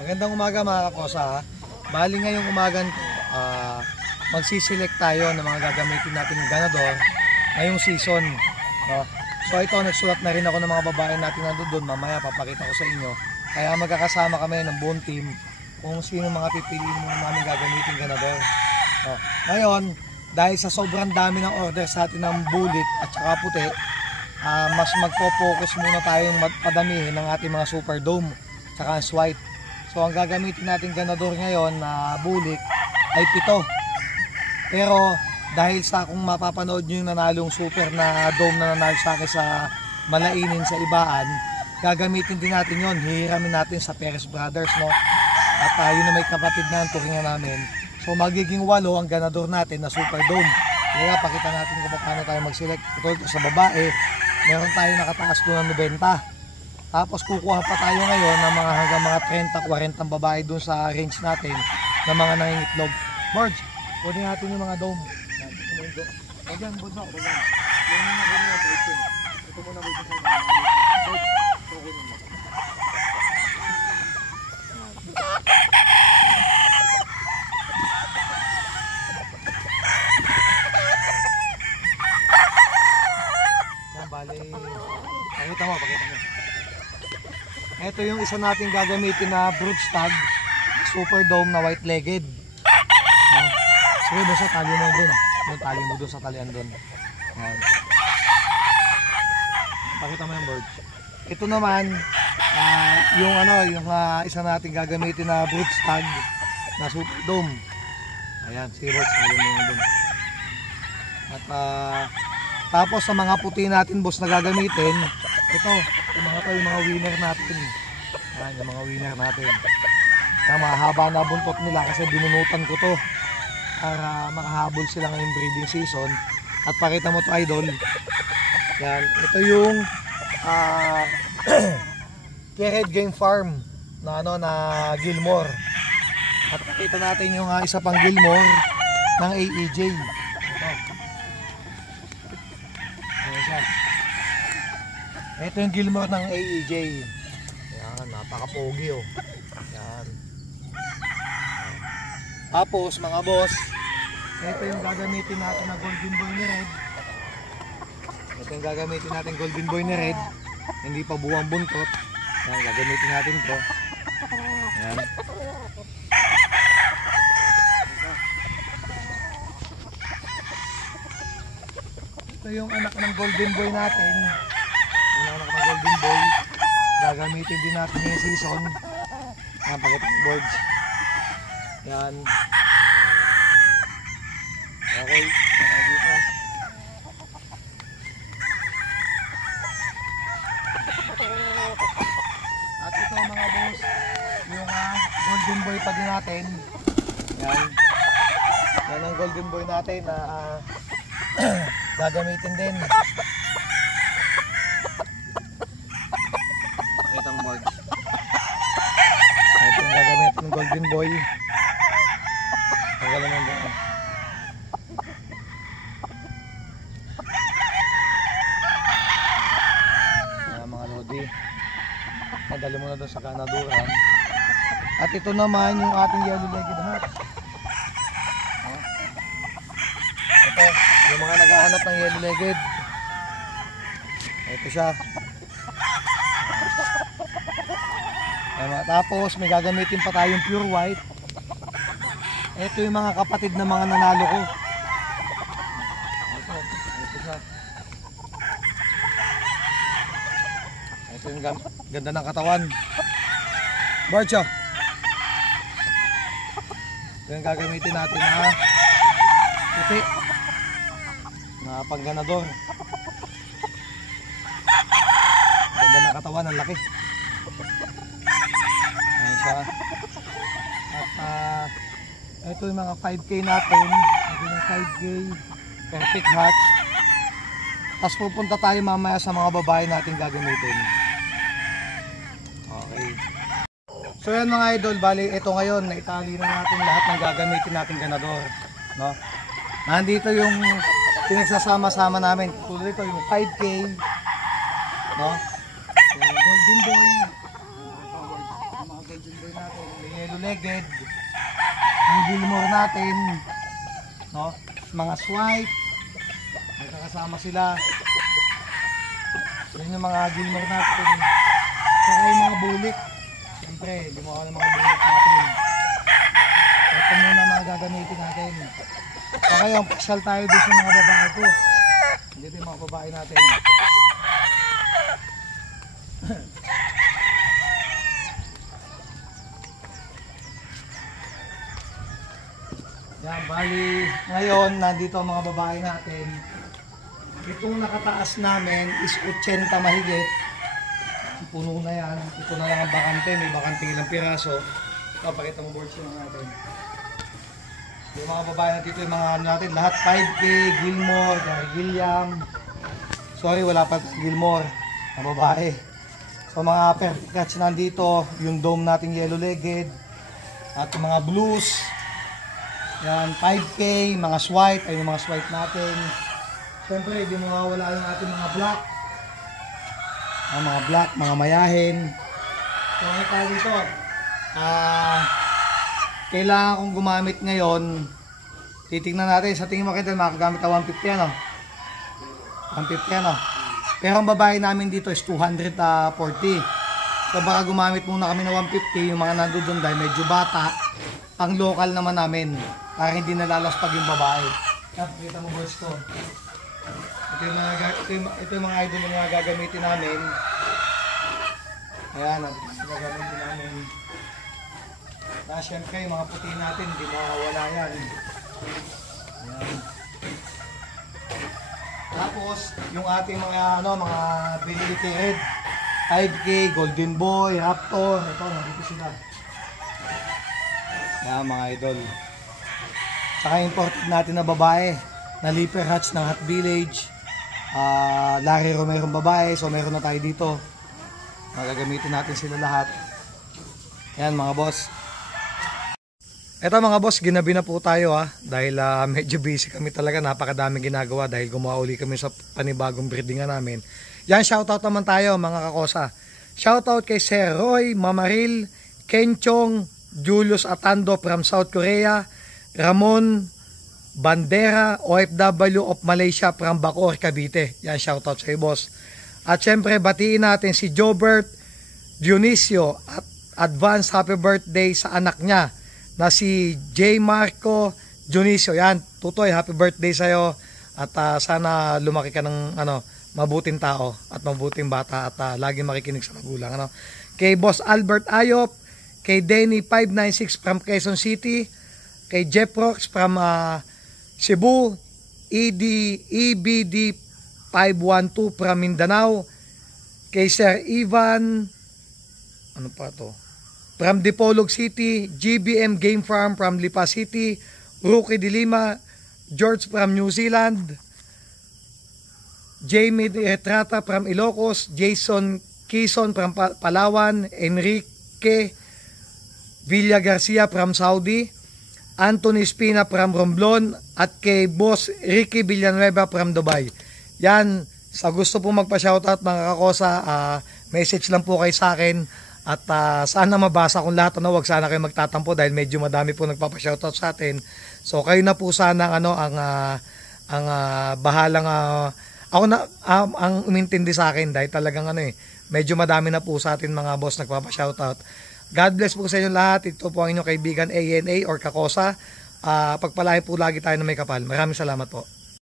Magandang umaga mga kakosa ha. Bali ngayong umagan ko, magsiselect tayo ng mga gagamitin natin ng ganador ngayong season. No? So ito, nagsulat na rin ako ng mga babae natin na doon. Mamaya papakita ko sa inyo. Kaya magkakasama kami ng buong team kung sino mga pipiliin muna namin gagamitin ganador. No? Ngayon, dahil sa sobrang dami ng order sa atin ng bulik at saka puti, mas magpo-focus muna tayong padamihin ng ating mga super dome saka white. So ang gagamitin natin ganador ngayon na bulik ay 7. Pero dahil sa kung mapapanood nyo yung nanalong super na dome na nanalo sa akin sa Malainin sa Ibaan, gagamitin din natin yon. Hihiramin natin sa Perez Brothers, no? At yun na may kapatid na ang turingan namin. So magiging 8 ang ganador natin na super dome. Kaya pakita natin kung paano tayo mag-select. Ito sa babae, meron tayo nakataas doon ng 90. Tapos kukuha pa tayo ngayon ng mga hanggang mga 30-40 babae doon sa range natin ng mga nangingitlog. Marge, kunin natin yung mga dome. Ayan, bunso. Yan yung mga dome. Ito muna ba ito sa yan, bali. Pakita mo. Ito yung isa natin gagamitin na brood stag, super dome na white-legged. No? Sige, doon sa tali mo doon. Yung tali mo doon sa talian doon. Ayan. Pakita mo yung birds. Ito naman, yung isa natin gagamitin na brood stag na super dome. Ayan, sige birds, tali mo doon. At tapos sa mga puti natin boss na gagamitin, ito, yung mga winner natin. Ayan, yung mga winner natin. Mahaba na buntot nila kasi binunutan ko to para makahabol sila ngayong breeding season. At pakita mo to idol. Yan, ito yung Kered Game Farm na na Gilmore. At pakita natin yung isa pang Gilmore ng AEJ. Ito yung Gilmore ng AEJ. Ayan, napaka-pogi oh. Ayan. Tapos mga boss, ito yung gagamitin natin na golden boy ni red. Ito yung gagamitin natin golden boy ni red. Hindi pa buwang buntot. Ayan, gagamitin natin to. Ayan. Ito yung anak ng golden boy natin. Yung anak ng golden boy. Gagamitin din natin yung season. Ayan, pakitang boards. Yan. Okay. Dito. At ito mga boss, yung golden boy pa din natin. Yan. Yan ang golden boy natin na gagamitin din. Pakitang boards. Ito yung gagamitin ng golden boy. Ang galing mo. Mga lodi. Nadali mo na doon sa kanaduran. At ito naman yung ating yellow-legged hat. Ito, yung mga naghahanap ng yellow-legged. Ito siya. Tapos may gagamitin pa tayong pure white. Ito yung mga kapatid na mga nanalo ko. Ito siya. Ito yung ganda ng katawan. Barcha. Ito yung gagamitin natin na puti na pangganador. Ganda ng katawan, ang laki. Ayan siya. At ito yung mga 5K natin. Ito yung 5K perfect hatch. Tapos pupunta tayo mamaya sa mga babae natin gagamitin. Okay. So yan mga idol, bali ito ngayon naitali na natin lahat ng gagamitin natin ganador, no? Nandito yung pinagsasama-sama namin. Tulad ito yung 5K, no? Yung golden boy, Golden natin, yung yellow legged, ang Gilmore natin, no? Mga swipe, magkakasama sila. Yun yung mga Gilmore natin. Saka yung mga bulik. Siyempre, gumawa ng mga bulik natin. Ito muna mga gagamitin natin. Saka yung pasyal tayo doon sa mga babae ko. Dito yung mga babae natin. Yan, bali, ngayon, nandito ang mga babae natin. Itong nakataas namin is 80 mahigit. Puno na yan. Ito na lang ang bakante. May bakante ilang piraso. Ito, pakita mo boards yung natin. Yung mga babae natin, ito yung mga ano natin. Lahat 5K, Gilmore, William. Sorry, wala pa Gilmore. Mga babae. So mga perfect catch nandito. Yung dome nating yellow legged. At yung mga blues. Yan, 5K, mga swipe, ay yung mga swipe natin. Siyempre, hindi mawawala yung ating mga black. Ang mga black, mga mayahin. So, ang tayo dito, kailangan kong gumamit ngayon. Titignan natin, sa tingin mo kita, makagamit na 150 ano? 150 ano? Pero ang babae namin dito is 240. So, baka gumamit muna kami ng 150, yung mga nandun dahil medyo bata. Pang local naman namin para hindi nalalaspag yung babae. Kita mo boys ko. Ito yung mga idol na gagamitin namin. Ayan, ito gagamitin namin. Siyempre yung mga puti natin, hindi mawawala yan. Ayan. Tapos yung ating mga mga ability red, 5K, Golden Boy, Raptor, ito nandito sila. Yan mga idol. Saka imported natin na babae na Leaper Hatch ng Hot Village. Larry Romero babae. So meron na tayo dito. Magagamitin natin sila lahat. Yan mga boss. Eto mga boss, ginabi na po tayo dahil medyo busy kami talaga. Napakadaming ginagawa dahil gumawa uli kami sa panibagong breedingan namin. Yan, shoutout naman tayo mga kakosa. Shoutout kay Sir Roy Mamaril, Kenchong, Julius Atando from South Korea, Ramon Bandera, OFW of Malaysia from Bacoor, Cavite. Yan, shoutout sa iyo boss. At syempre, batiin natin si Jobert Dionisio at advance happy birthday sa anak niya na si J. Marco Dionisio. Yan, tutoy, happy birthday sa iyo at sana lumaki ka ng mabuting tao at mabuting bata at lagi makikinig sa magulang. Kay Boss Albert Ayop, kay Denny 596 from Quezon City, kay Jeff Rox from Cebu, EBD 512 from Mindanao, kay Sir Ivan from Dipolog City, GBM Game Farm from Lipa City, Rookie de Lima, George from New Zealand, Jamie Retrata from Ilocos, Jason Quezon from Palawan, Enrique Villa Garcia from Saudi, Anthony Espina from Romblon, at kay Boss Ricky Villanueva from Dubai. Yan, sa gusto po magpa-shoutout mga kakosa, message lang po kayo sa akin at sana mabasa kung lahat wag sana kayo magtatampo dahil medyo madami po nagpapa-shoutout sa atin. So kayo na po sana ang bahalang ako na ang umintindi sa akin dahil talagang medyo madami na po sa atin mga boss nagpapa-shoutout. God bless po sa inyo lahat. Ito po ang inyong kaibigan ANA or Kakosa. Pagpalain po lagi tayo na may kapal. Maraming salamat po.